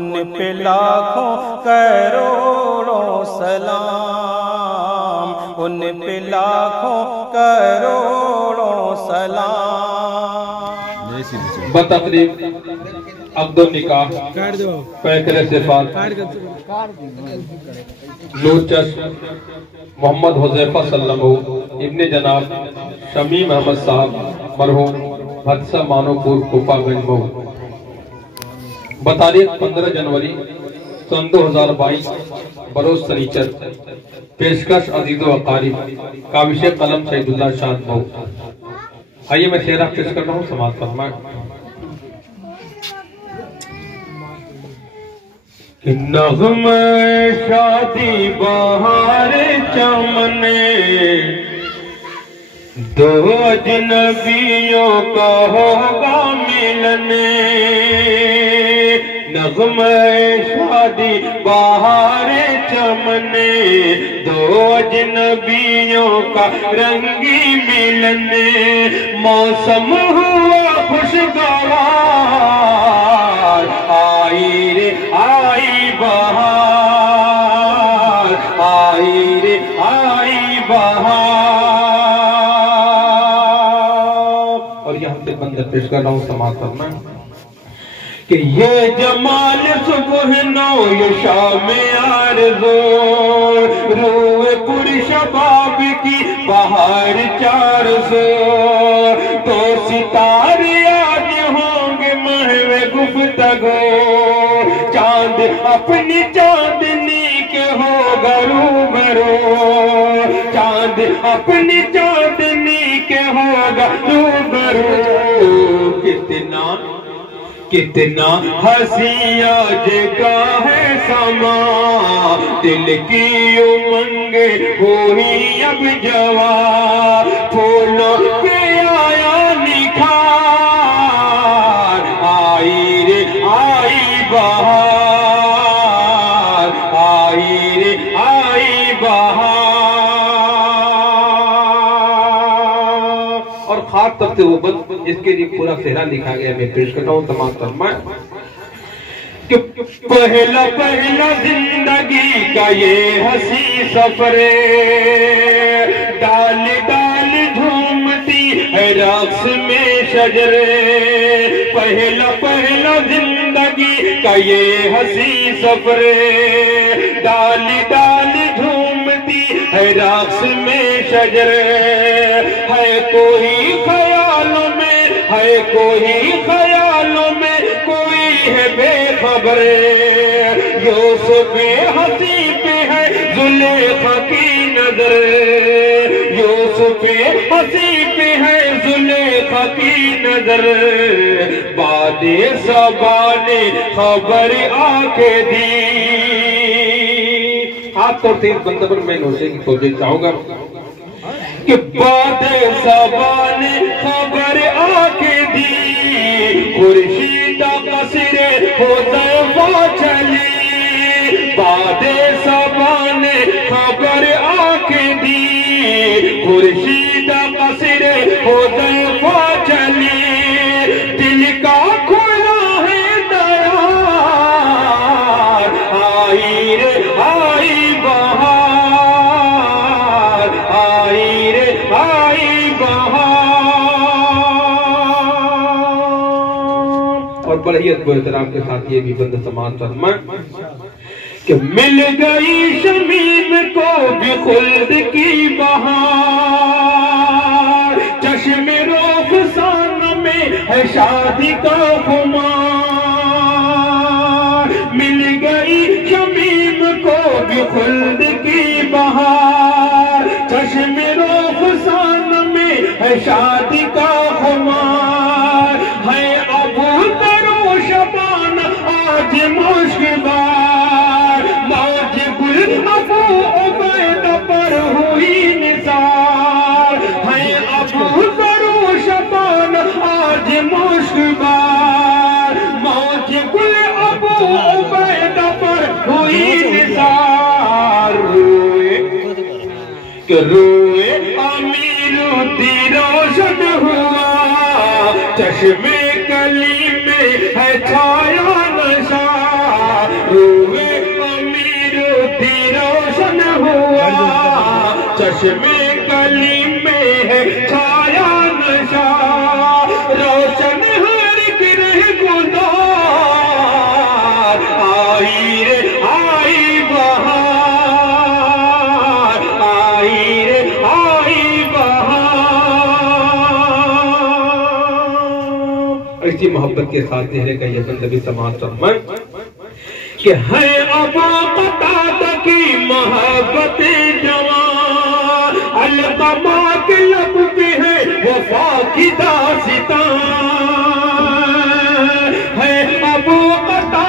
उन पे लाखों करोड़ों सलाम, उन पे लाखों करोड़ों सलाम। बतकरीब अब्दुल निकाह पैकरे से नूरचश मोहम्मद हुज़ैफा सल्लल्लाहु इब्ने जनाब शमीम अहमद साहब मरहूम हदसा मानोपुर कोपागंज मऊ बतारीख 15 जनवरी सन 2022 बरोज सनीचर। पेशकश अजीज़ो अकारिब काबिश कलम सईदुल्लाह शाद मऊ। आइए मैं शेरा पेश कर रहा हूँ, समाज फरमाएं। नग़्मे शादी बहार चमने, दो अजनबियों का होगा मिलने। नग़्मे शादी बहार चमने, दो अजनबियों का रंगी मिलने। मौसम हुआ खुशगवार, आई रे आई बहार, आई रे आई बहार। और यहाँ से बंदर पेश कर रहा हूँ, समाज फरमाएं कि ये जमाल सुबह नो ये शाम आरज़ो, रूए पूरी शबाब की बहार 400। तो सितारे आज होंगे महवे गुफ्तगो, चांद अपनी चांदनी के होगा रूबरू। चांद अपनी चांदनी के होगा रूबरू। कितना कितना हंसी आज का है समा, दिल की उमंगे हुई अब जवा। फूलों पे आया निखार, आई रे आई बहार, आई रे आई बहार। और खास तौर से वो बंद इसके लिए पूरा सेहरा लिखा गया, मैं पेश करता हूँ, तमाम फरमाएं कि पहला पहला जिंदगी का ये हंसी सफरे, डाल डाल झूमती है रक्स में शजरे। पहला पहला जिंदगी का ये हंसी सफरे, डाल डाल झूमती है रक्स में शजरे। है कोई ख्यालों में, है कोई ख्यालों में, कोई है बेखबरे। यूसुफ हंसी पे है जुलेखा की नजर, यूसुफ हंसी पे है जुलेखा की नजर। बादे सबा ने खबर आके दी। खास तौर से इस बंदे पर मैं नौशे की तोजह चाहूंगा कि बादे सबा ने खबर आके दी। खुर्शीदा कसरे हुज़ैफा चली, बादे सबा ने खबर आके दी। खुर्शीदा कसरे हुज़ैफा चली, दिल का खुला है दयार। आई रे आई बहार, आई रे आई बहार। और बड़े एहतराम के साथ ये भी बंद समाज फरमाएं कि मिल गई शमीम को भी खुल्द की बहार। चश्मे रोखसान में है शादी का खुमार। मिल गई शमीम को भी खुल्द की बहार। चश्मे रोखसान में है शादी का खुमार। है अबू तरो शबान आज मुश्किबार। मौज गुल अबू उबैदा पर हुई निसार। है अबू तरो शबान आज मुश्किबार। मौज गुल अबू उबैदा पर हुई निसार। रोए अमीरुद्दीन रोशन हुआ, चश्मे कली में है छाया नशा। चश्मे कली में है छाया नशा, रोशन हर गिरह गुजार, आई रे आई बहार, आई रे आई बहार। इसी मोहब्बत के साथ चेहरे का ये नबी समाज फरमाए कि है अबा पता की मोहब्बत जवान, अलतमा के लब पे है वफा की दास्तान, है अबू पता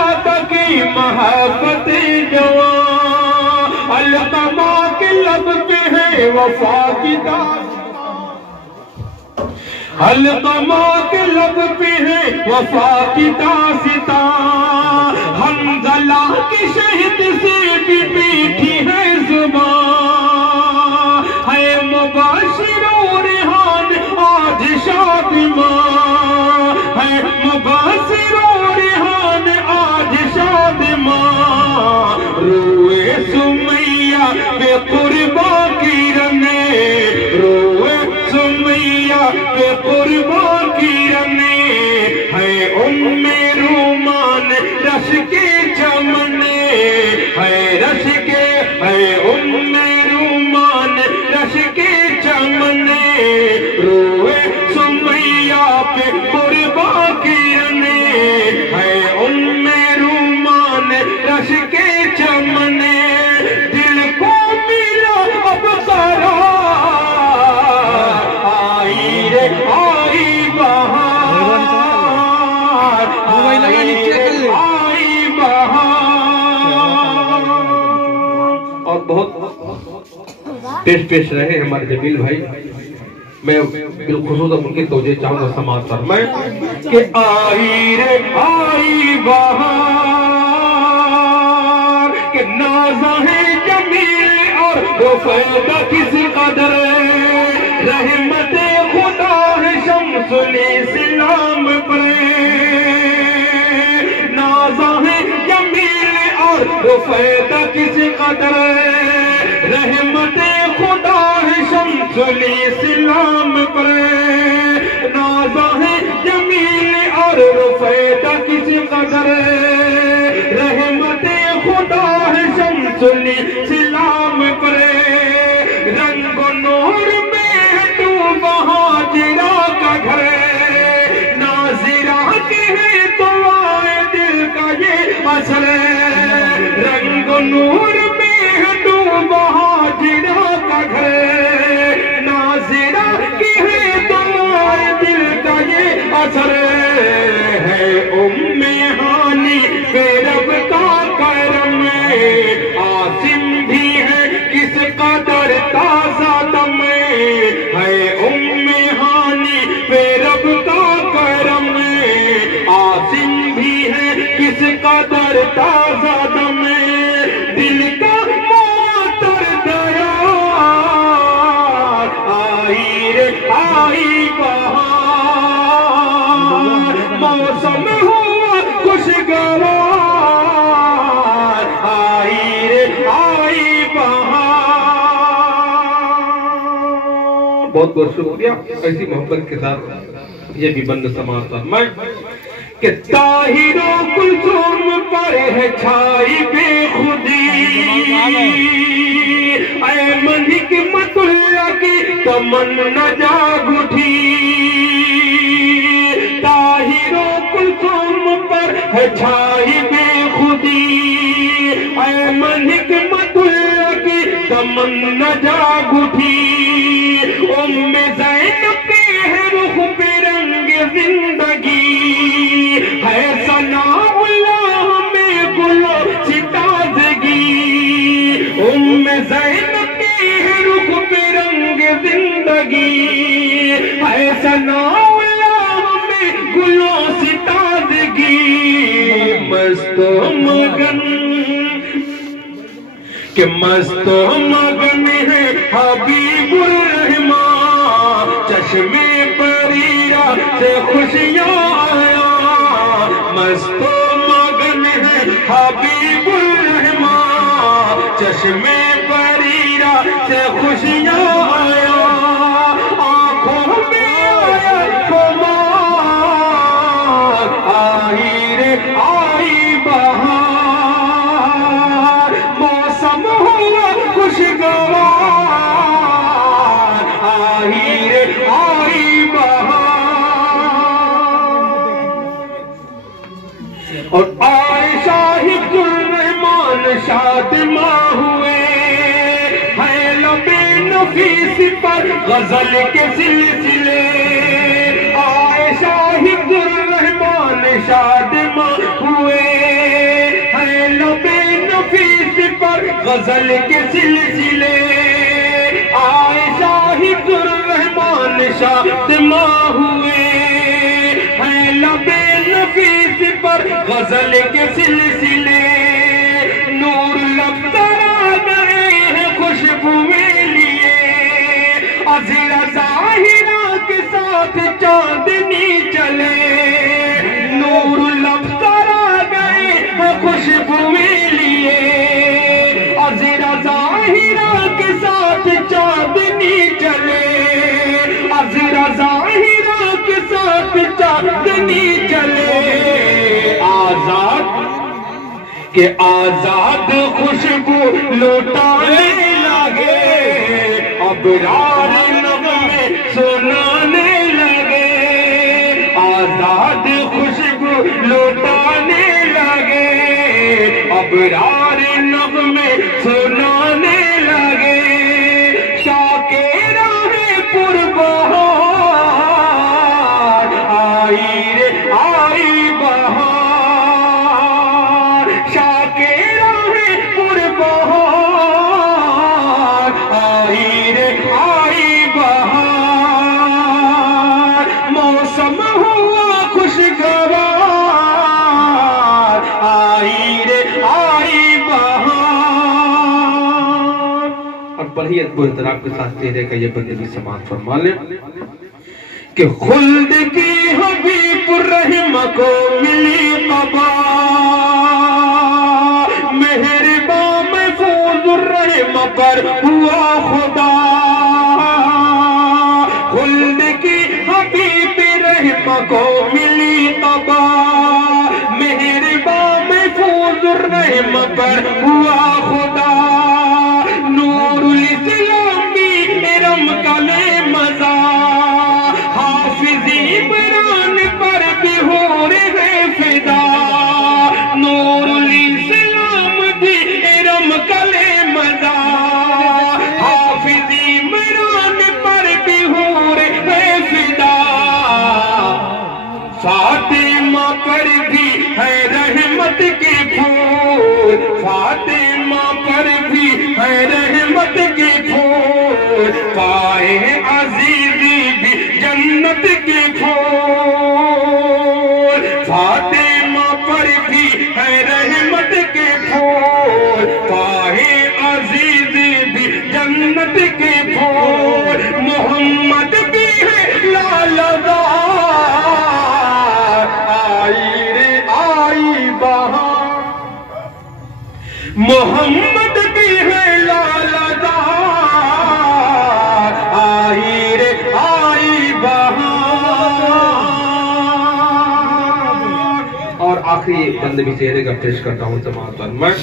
की मोहब्बत जवान, अलतमा के लब पे है वफा की दास्तान, अलतमा के लब पे है वफा की दास्तान। हमज़ला के शहीद से भी मीठी है ज़ुबान, है मुबाशिर और रेहान आज शादिमां, है मुबाशिर और रेहान आज शादिमां। रोए सुमैया बेक़ुरबा की रने, रोए सुमैया बेक़ुरबा की रने, है उम्मे रूमान रश के चमने, है रश के, है उम्मे रूमान रश के चमने। रोए सुमैया पे कुर्बा किरने, है उम्मे रूमान रश के चमने। दिल को मिला अब करार, आई रे आई बहार, आई बहार। और बहुत पेश रहे हमारे जमील भाई। मैं बिलखुसूस उनकी तोजे चाहूंगा समाज पर मैं कि आई रे आई बहार, कि नाज़ा है जमील और रुफ़ैदा किस कदर, रहमत खुदा है शम्सुल इस्लाम पर। नाज़ा है जमील और रुफ़ैदा किस कदर, रहमत खुदा है शम्सुल इस्लाम पर। नाज़ा है जमील और रुफ़ैदा किस कदर, रहमत खुदा है शम्सुल इस्लाम पर। रंग नूर में डूबा हाजिरा का घर, नाज़िरा के है तो आए दिल का ये असर। रंग नूर में डूबा हाजिरा का घर, नाज़िरा की है तो आए दिल का ये असर। है उम्मे हानी बेरब का करम, आसिम भी है किस कदर ताज़ा दम, है उम्मे हानी बेरब का करम, आसिम भी है किस कदर ताज़ा दम। दिल का मोतर दयार, आई रे आई बहार, मौसम हुआ खुशगवार, आई रे आई बहार। बहुत बहुत शुक्रिया। ऐसी मोहब्बत के साथ ये भी बंद समाज पर मैं कि ताहिरो कुलसुम पर है छाई बेखुदी, ऐ मलिक मतुल्ला की तमन्ना जाग उठी। ताहिरो कुलसुम पर है छाई बेखुदी, ऐ मलिक मतुल्ला की तमन्ना जाग उठी। उम्मे ज़ैनब के है रुख पे रंग जिंदगी, है सनाउल्लाह में गुलो सिताजगी। उम्मे ज़ैनब के है रुख पे रंग जिंदगी, है सनाउल्लाह में गुलो सिताजगी। मस्तो मगन के मस्तो मगन है हबीबुर रहमान, चश्मे परीरा से खुशियां आया। मस्तो मगन है हबीबुर रहमान, चश्मे परीरा से खुशियाँ आया, आंखों में आया खुमार, आई रे आई बहार, मौसम हुआ खुशगवार, आई रे आई बहार। और आयशा ही रहमान शादिमा हुए हैं लबे नफीस पर गजल के सिलसिले, आयशा ही रहमान शादिमा हुए हैं लबे नफीस पर गजल के सिलसिले, आयशा ही रहमान शादिमा हुए हैं लबे नफीस पर गजल के सिलसिले, नूर लब तरा गए हैं खुशबुएं लिए, अज़ीरा ज़ाहिरा के साथ चांदनी चले, नूर लब तरा गए हैं खुशबुएं लिए, अज़ीरा ज़ाहिरा के साथ चांदनी चले, अज़ीरा ज़ाहिरा के साथ चांदनी चले, आजाद के आजाद खुशबू लौटाने लगे, अबरार नग़मे सुनाने लगे, आजाद खुशबू लौटाने लगे, अबरार नग़मे सुनाने लगे, शाके राहे पुरबहार, आई रे आई बहार, शाके राहे पुरबहार, आई रे आई बहार, मौसम हुआ खुशगवार, आई रे आई बहार। और बड़ी अद्भुत तरह के साथ चेहरे का ये बंदगी समाज फरमा ले कि खुल्द की हबीब रहम को मिली कबा, मेहरबा महफूज रहम पर हुआ खुदा, खुल्द की हबीब रहम को मिली कबा, मेहरबा महफूज रहम पर हुआ खुदा, नूरुल इस्लामी इरम कले मजा, हाफिज़ इमरान पर भी हो रहे फिदा, नूरुल इस्लाम दी इरम कले मजा, हाफिज़ इमरान पर भी हो रहे फिदा, फातिमा पर भी है रहमत के फूल, फातिमा पर भी है रहमत के फूल, पाए अजीज़ी भी जन्नत के फूल, फातिमा पर भी है रहमत के फूल, पाए अजीज़ी भी जन्नत के फूल, मोहम्मद भी है लालदार, आई रे आई बहार, मोहम्मद भी है लालदार, आई रे आई बहार। और आखिरी बंदगी चेहरे का पेश करता हूँ समाज पर मैं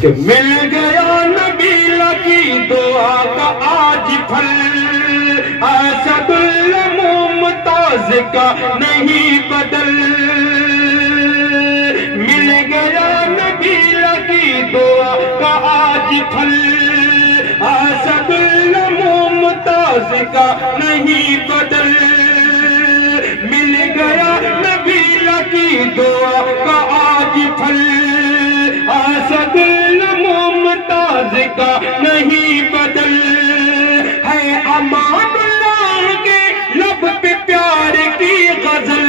कि मिल गया नबीला की दुआ का आज फल, असदुल्ला मुमताज का नहीं बदल, मिल गया नबीला की दुआ का आज फल, असदुल्ला मुमताज का नहीं बदल, मिल गया नबीला की दुआ का आज फल, असदुल्ला मुमताज का नहीं बदल, है अमानुल्लाह के लब पे प्यार की गजल,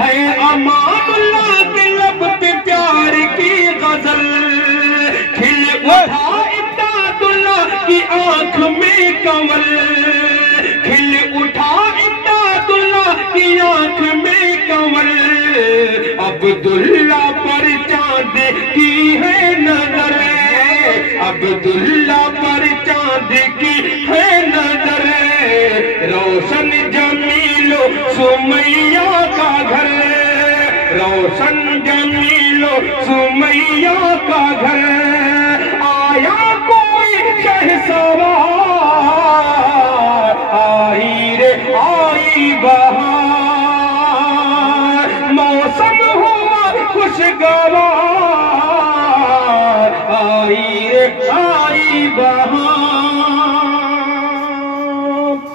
है अमानुल्लाह के लब पे प्यार की गजल, खिल उठा इम्दादुल्लाह की आंख में कंवल, खिल उठा इम्दादुल्लाह की आंख में कंवल, अब्दुल्ला पर चांद की है नजर, अब्दुल्ला पर की है नजर, रोशन जमीलो सुमैया का घर, रोशन जमीलो सुमैया का घर। आया कोई शहसवार, आई रे आई बहार, मौसम हुआ खुशगवार, आई रे आई बहार।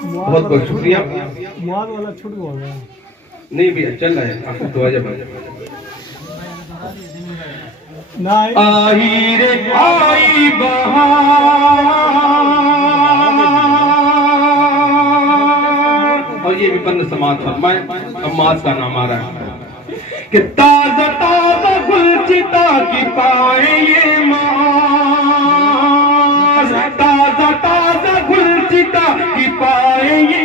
बहुत बहुत शुक्रिया। मुआद वाला छूट गया। नहीं भैया चल रहा है, आपको दुआ जब आई रे आई बहार। और ये भी बंद समाज फरमाए। अब माज का नाम आ रहा है कि ताजा ताजा गुलचिता की पाए ये माज, ताजा ताजा गुलचिता की पाए ये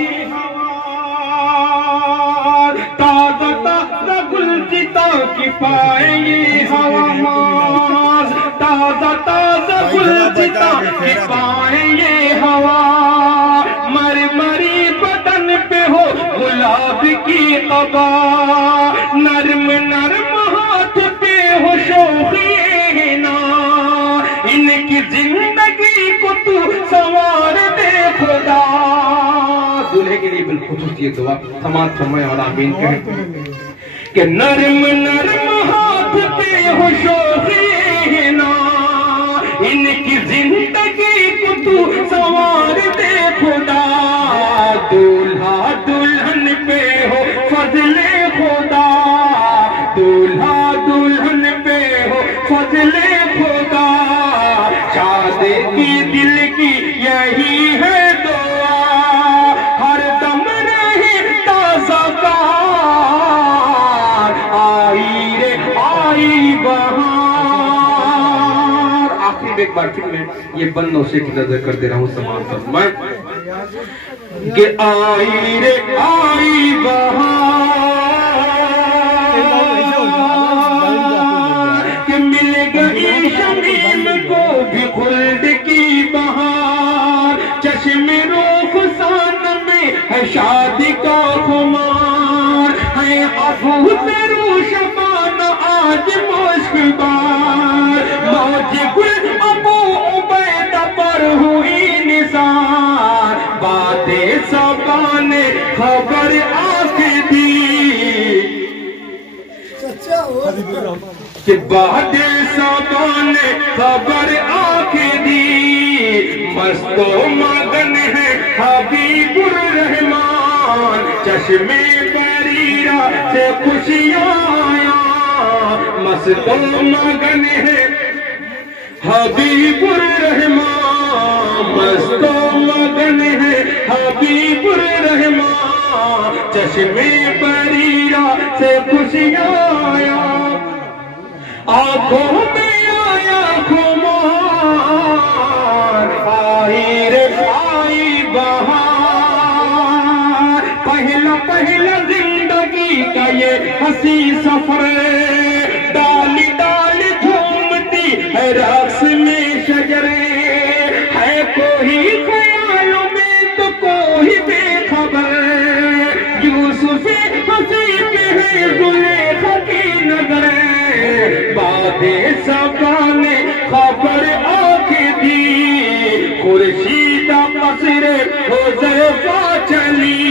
ताजा ताजा गुलचिता की पाएंगे हवा, ताजा ताजा गुलचिता की पाएंगे हवा। मरमरी बदन पे हो गुलाब की कबा, नरम नरम हाथ पे हो शौक़ी ना, इनकी जिंदगी को तू संवार दे खुदा। दूल्हे के लिए बिलखुसूस ये दुआ समाज समय और आमीन कहें कि नरम नरम हाथ पे हो शौक़ी ना, इनकी जिंदगी को तू संवार दे खुदा। दूल्हा दुल्हन पे हो फजले खुदा, दूल्हा दुल्हन पे हो फजले खुदा। शादी की दिल की यही है दुआ, हर दम रहे ताज़ा कार, आई रे आई बहार। आखिरी में एक बार फिर मैं ये बंद नौशे की नजर कर दे रहा हूँ समाज पर मैं कि आई रे आई बहार, कि मिल गई शमीम को भी खुल्द की बहार। चश्मे रुखसान में है शादी का खुमार, है अबू तेरू शबान आज मुश्किबार। मौज गुल अबू उबैदा पर हुई निसार, बातें सबा ने खबर आंख दी कि बातें सबा ने खबर आंख दी। मस्तो मगन है हबीबुर रहमान, चश्मे बरीरा से खुशियां आया। मस्तो मगन है हबीबुर रहमान, मस्तो मगन है हबीबुर रहमान। चश्मे बरीरा से खुशियां आया, आंखों में आया खुमार, आई रे आई बहार। पहला पहला जिंदगी का ये हंसी सफर, डाली डाली झूमती है रक्स में शजरे। है कोई ख्यालों में तो कोई बेखबर, यूसुफ़े हंसी पे है ज़ुलेखा की नजर। बातें सबा ने खबर आंख दी, खुर्शीदा कसरे हो ज़रफ़ा चली।